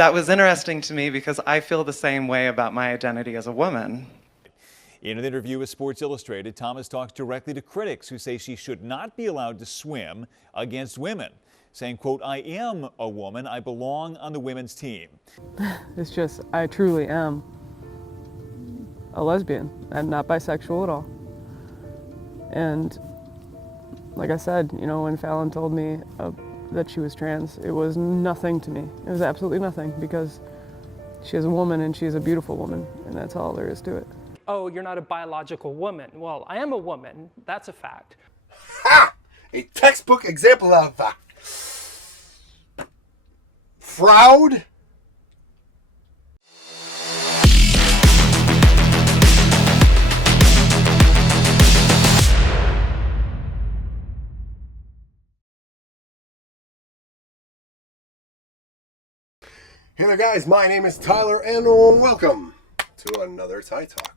that was interesting to me because I feel the same way about my identity as a woman. In an interview with Sports Illustrated, Thomas talks directly to critics who say she should not be allowed to swim against women, saying, quote, "I am a woman. I belong on the women's team." It's just, I truly am a lesbian. I'm not bisexual at all. And like I said, you know, when Fallon told me that she was trans, it was nothing to me. It was absolutely nothing, because she is a woman and she's a beautiful woman, and that's all there is to it. Oh, you're not a biological woman. Well, I am a woman. That's a fact. Ha! A textbook example of fraud. Hey there guys, my name is Tyler and welcome to another TyTalk.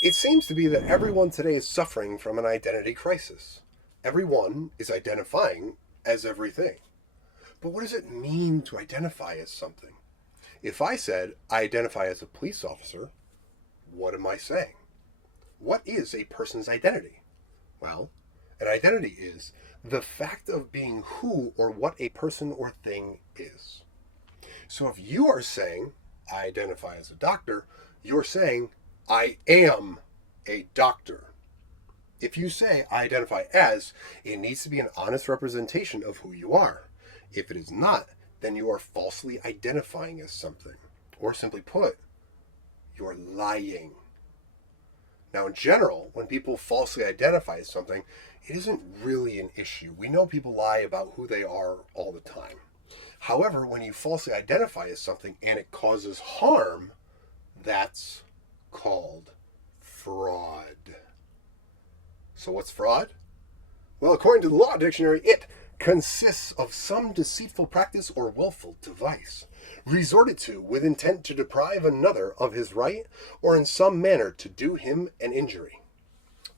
It seems to be that everyone today is suffering from an identity crisis. Everyone is identifying as everything. But what does it mean to identify as something? If I said I identify as a police officer, what am I saying? What is a person's identity? Well, an identity is the fact of being who or what a person or thing is. So if you are saying, I identify as a doctor, you're saying, I am a doctor. If you say, I identify as, it needs to be an honest representation of who you are. If it is not, then you are falsely identifying as something. Or simply put, you're lying. Now in general, when people falsely identify as something, it isn't really an issue. We know people lie about who they are all the time. However, when you falsely identify as something and it causes harm, that's called fraud. So what's fraud? Well, according to the Law Dictionary, it consists of some deceitful practice or willful device, resorted to with intent to deprive another of his right or in some manner to do him an injury.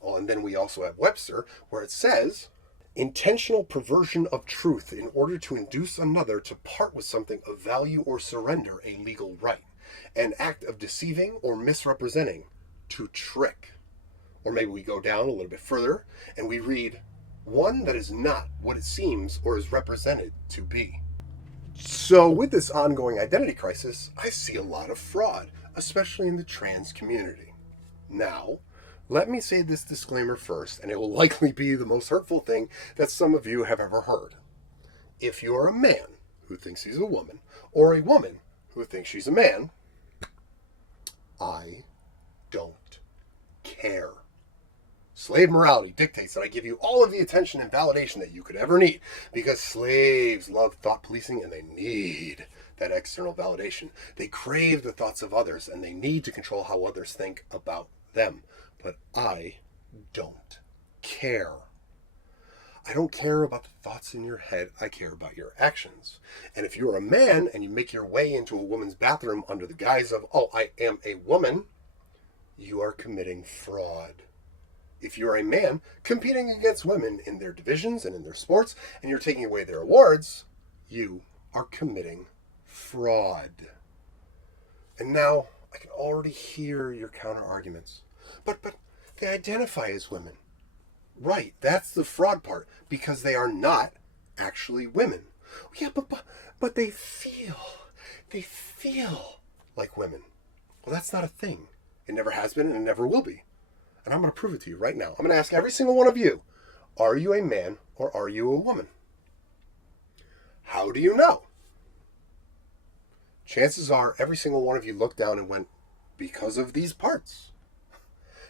Oh, and then we also have Webster, where it says, intentional perversion of truth in order to induce another to part with something of value or surrender a legal right. An act of deceiving or misrepresenting, to trick. Or maybe we go down a little bit further and we read, one that is not what it seems or is represented to be. So with this ongoing identity crisis, I see a lot of fraud, especially in the trans community. Now, let me say this disclaimer first, and it will likely be the most hurtful thing that some of you have ever heard. If you're a man who thinks he's a woman, or a woman who thinks she's a man, I don't care. Slave morality dictates that I give you all of the attention and validation that you could ever need, because slaves love thought policing and they need that external validation. They crave the thoughts of others and they need to control how others think about them. But I don't care. I don't care about the thoughts in your head. I care about your actions. And if you're a man and you make your way into a woman's bathroom under the guise of, oh, I am a woman, you are committing fraud. If you're a man competing against women in their divisions and in their sports, and you're taking away their awards, you are committing fraud. And now I can already hear your counter arguments. But they identify as women. Right, that's the fraud part, because they are not actually women. Yeah, but they feel like women. Well, that's not a thing. It never has been and it never will be. And I'm going to prove it to you right now. I'm going to ask every single one of you, are you a man or are you a woman? How do you know? Chances are every single one of you looked down and went, because of these parts.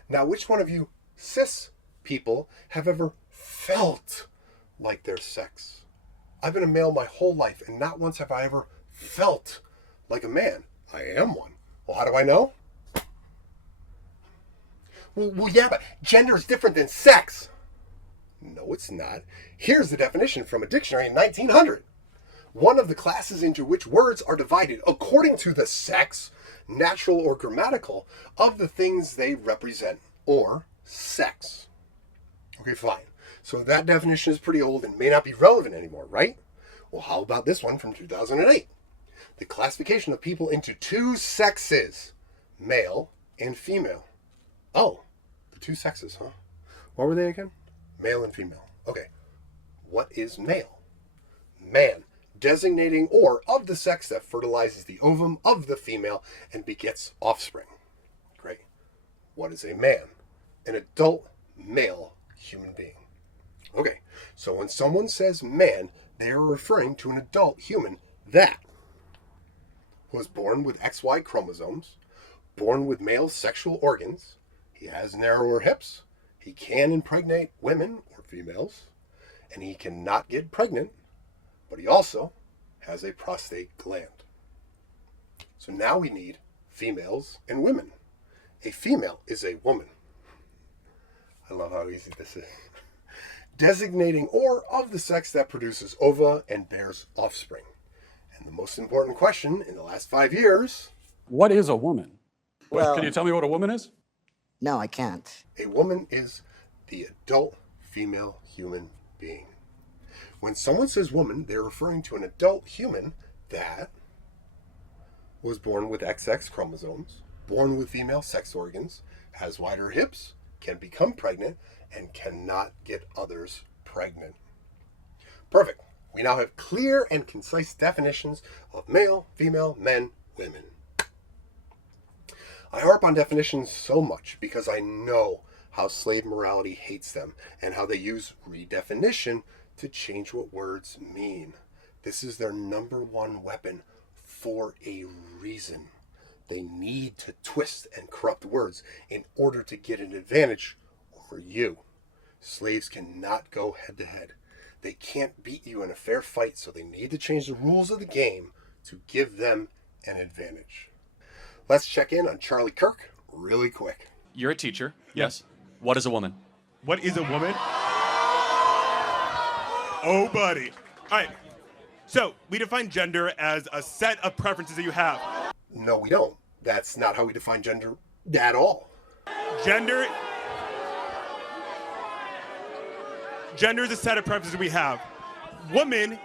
Now, which one of you cis people have ever felt like they're sex? I've been a male my whole life, and not once have I ever felt like a man. I am one. Well, how do I know? Well, yeah, but gender is different than sex. No, it's not. Here's the definition from a dictionary in 1900. One of the classes into which words are divided according to the sex, natural or grammatical, of the things they represent, or sex. Okay, fine. So that definition is pretty old and may not be relevant anymore, right? Well, how about this one from 2008? the classification of people into two sexes, male and female. Oh, the two sexes, huh? What were they again? Male and female. Okay. What is male? Man, designating or of the sex that fertilizes the ovum of the female and begets offspring. Great. What is a man? An adult male human being. Okay, so when someone says man, they are referring to an adult human that was born with XY chromosomes, born with male sexual organs, he has narrower hips, he can impregnate women or females, and he cannot get pregnant, but he also has a prostate gland. So now we need females and women. A female is a woman. I love how easy this is. Designating or of the sex that produces ova and bears offspring. And the most important question in the last 5 years. What is a woman? Well, Can you tell me what a woman is? no, I can't. A woman is the adult female human being. When someone says woman, they're referring to an adult human that was born with XX chromosomes, born with female sex organs, has wider hips, can become pregnant, and cannot get others pregnant. Perfect. We now have clear and concise definitions of male, female, men, women. I harp on definitions so much because I know how slave morality hates them and how they use redefinition to change what words mean. This is their number one weapon for a reason. They need to twist and corrupt words in order to get an advantage over you. Slaves cannot go head to head. They can't beat you in a fair fight, so they need to change the rules of the game to give them an advantage. Let's check in on Charlie Kirk really quick. You're a teacher. Yes. What is a woman? What is a woman? Oh, buddy. All right. So we define gender as a set of preferences that you have. No, we don't. That's not how we define gender at all. Gender is a set of preferences we have. Woman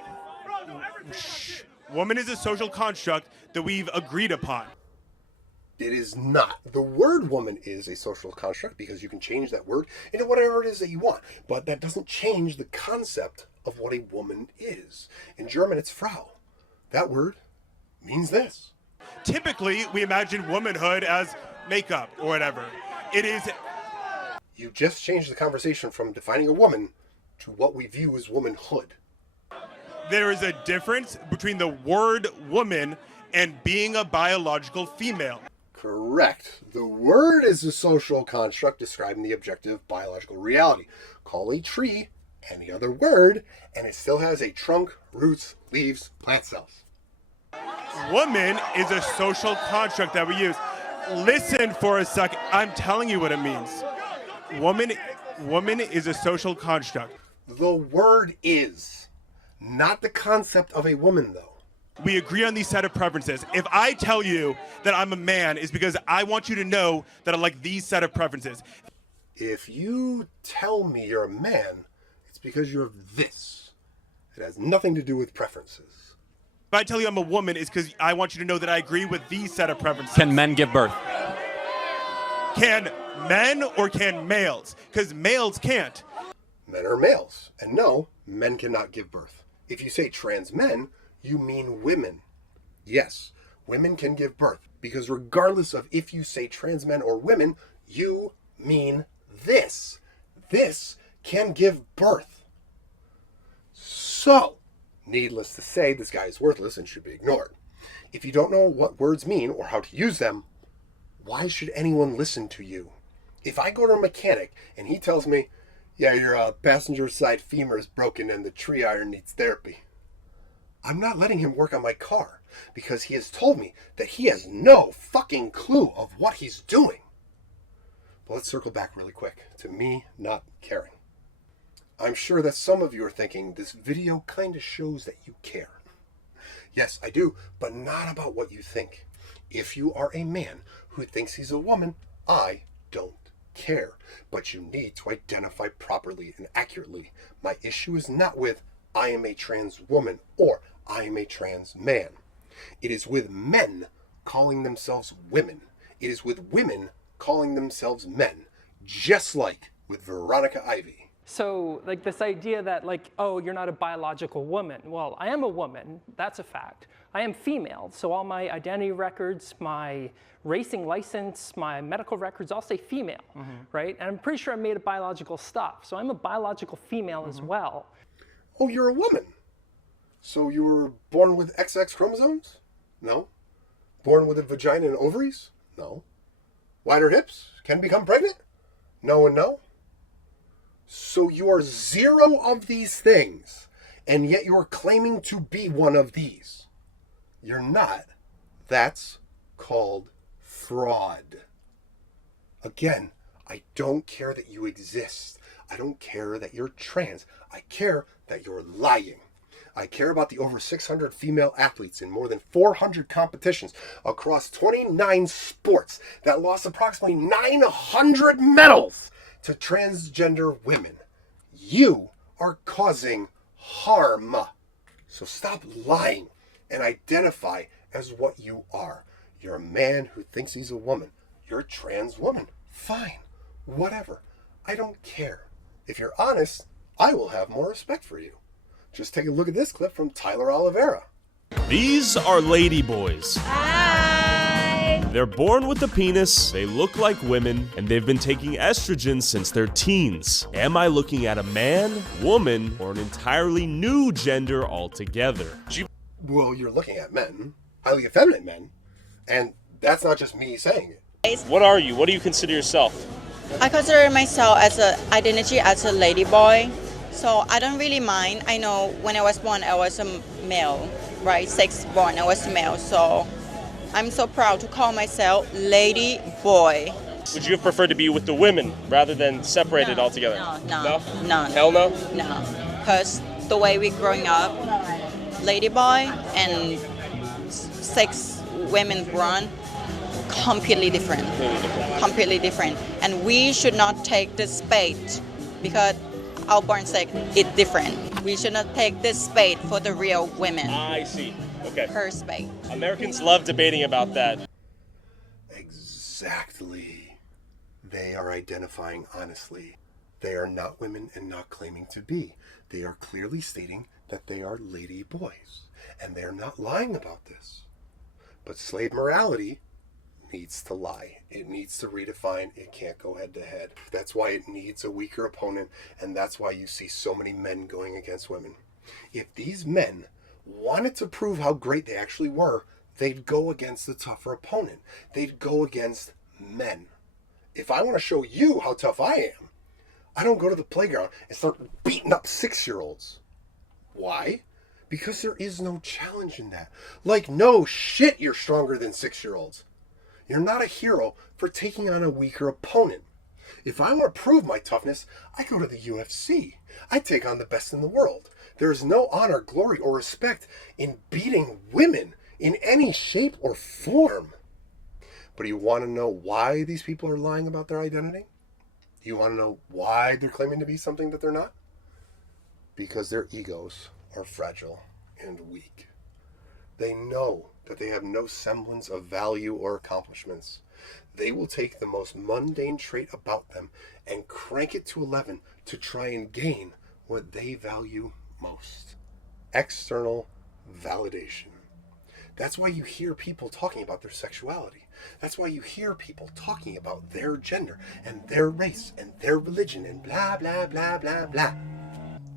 is a social construct that we've agreed upon. It is not. The word woman is a social construct because you can change that word into whatever it is that you want. But that doesn't change the concept of what a woman is. In German, it's Frau. That word means this. Typically, we imagine womanhood as makeup or whatever. It is. You just changed the conversation from defining a woman to what we view as womanhood. There is a difference between the word woman and being a biological female. Correct. The word is a social construct describing the objective biological reality. Call a tree any other word, and it still has a trunk, roots, leaves, plant cells. Woman is a social construct that we use. Listen for a second. I'm telling you what it means. Woman is a social construct. The word is, not the concept of a woman, though. We agree on these set of preferences. If I tell you that I'm a man, it's because I want you to know that I like these set of preferences. If you tell me you're a man, it's because you're this. It has nothing to do with preferences. If I tell you I'm a woman, it's because I want you to know that I agree with these set of preferences. Can men give birth? Can men or can males? Because males can't. Men are males, and no, men cannot give birth. If you say trans men, you mean women. Yes, women can give birth, because regardless of if you say trans men or women, you mean this. This can give birth. So, needless to say, this guy is worthless and should be ignored. If you don't know what words mean or how to use them, why should anyone listen to you? If I go to a mechanic and he tells me, yeah, your passenger side femur is broken and the tree iron needs therapy, I'm not letting him work on my car because he has told me that he has no fucking clue of what he's doing. But let's circle back really quick to me not caring. I'm sure that some of you are thinking this video kind of shows that you care. Yes, I do, but not about what you think. If you are a man who thinks he's a woman, I don't care. But you need to identify properly and accurately. My issue is not with I am a trans woman or I am a trans man. It is with men calling themselves women. It is with women calling themselves men, just like with Veronica Ivy. So like this idea that like, oh, you're not a biological woman. Well, I am a woman, that's a fact. I am female, so all my identity records, my racing license, my medical records all say female, right? And I'm pretty sure I made a biological stuff, so I'm a biological female as well. Oh, you're a woman. So you were born with XX chromosomes? No. Born with a vagina and ovaries? No. Wider hips? Can become pregnant? No and no. So you are zero of these things, and yet you're claiming to be one of these. You're not. That's called fraud. Again, I don't care that you exist. I don't care that you're trans. I care that you're lying. I care about the over 600 female athletes in more than 400 competitions across 29 sports that lost approximately 900 medals to transgender women. You are causing harm. So stop lying and identify as what you are. You're a man who thinks he's a woman. You're a trans woman. Fine. Whatever. I don't care. If you're honest, I will have more respect for you. Just take a look at this clip from Tyler Oliveira. These are lady boys. Hi! They're born with a penis, they look like women, and they've been taking estrogen since their teens. Am I looking at a man, woman, or an entirely new gender altogether? Well, you're looking at men, highly effeminate men, and that's not just me saying it. What are you? What do you consider yourself? I consider myself as an identity as a lady boy. So I don't really mind. I know when I was born, I was a male, right? Sex born, I was a male. So I'm so proud to call myself lady boy. Would you have preferred to be with the women rather than separated altogether? No. Hell no? No. Because the way we're growing up, lady boy and sex women born, completely different. Completely different. And we should not take this bait because our born sex is different. We should not take this spade for the real women. I see. Okay. Her spade. Americans love debating about that. Exactly. They are identifying honestly. They are not women and not claiming to be. They are clearly stating that they are lady boys. And they are not lying about this. But slave morality needs to lie. It needs to redefine. It can't go head to head. That's why it needs a weaker opponent, and that's why you see so many men going against women. If these men wanted to prove how great they actually were, they'd go against the tougher opponent. They'd go against men. If I want to show you how tough I am, I don't go to the playground and start beating up 6-year-olds. Why? Because there is no challenge in that. Like, no shit, you're stronger than 6-year-olds. You're not a hero for taking on a weaker opponent. If I want to prove my toughness, I go to the UFC. I take on the best in the world. There is no honor, glory, or respect in beating women in any shape or form. But you want to know why these people are lying about their identity? You want to know why they're claiming to be something that they're not? Because their egos are fragile and weak. They know that they have no semblance of value or accomplishments. They will take the most mundane trait about them and crank it to 11 to try and gain what they value most. External validation. That's why you hear people talking about their sexuality. That's why you hear people talking about their gender and their race and their religion and blah, blah, blah, blah, blah.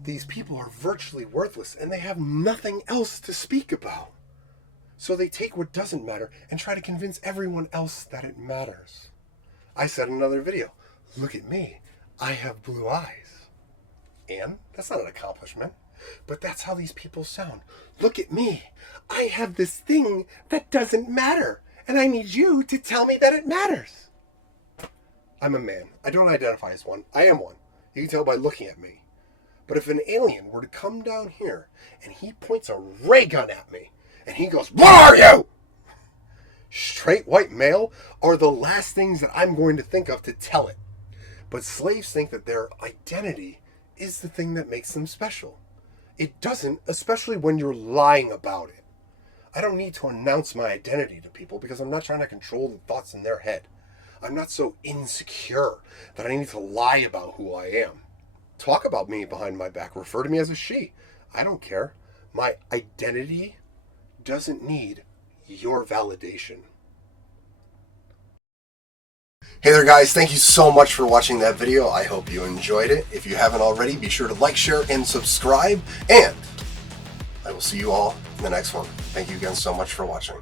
These people are virtually worthless and they have nothing else to speak about. So they take what doesn't matter and try to convince everyone else that it matters. I said in another video, look at me, I have blue eyes. And that's not an accomplishment, but that's how these people sound. Look at me, I have this thing that doesn't matter, and I need you to tell me that it matters. I'm a man. I don't identify as one. I am one. You can tell by looking at me. But if an alien were to come down here and he points a ray gun at me, and he goes, "What are you?" Straight white male are the last things that I'm going to think of to tell it. But slaves think that their identity is the thing that makes them special. It doesn't, especially when you're lying about it. I don't need to announce my identity to people because I'm not trying to control the thoughts in their head. I'm not so insecure that I need to lie about who I am. Talk about me behind my back. Refer to me as a she. I don't care. My identity doesn't need your validation. Hey there guys, thank you so much for watching that video. I hope you enjoyed it. If you haven't already, be sure to like, share, and subscribe. And I will see you all in the next one. Thank you again so much for watching.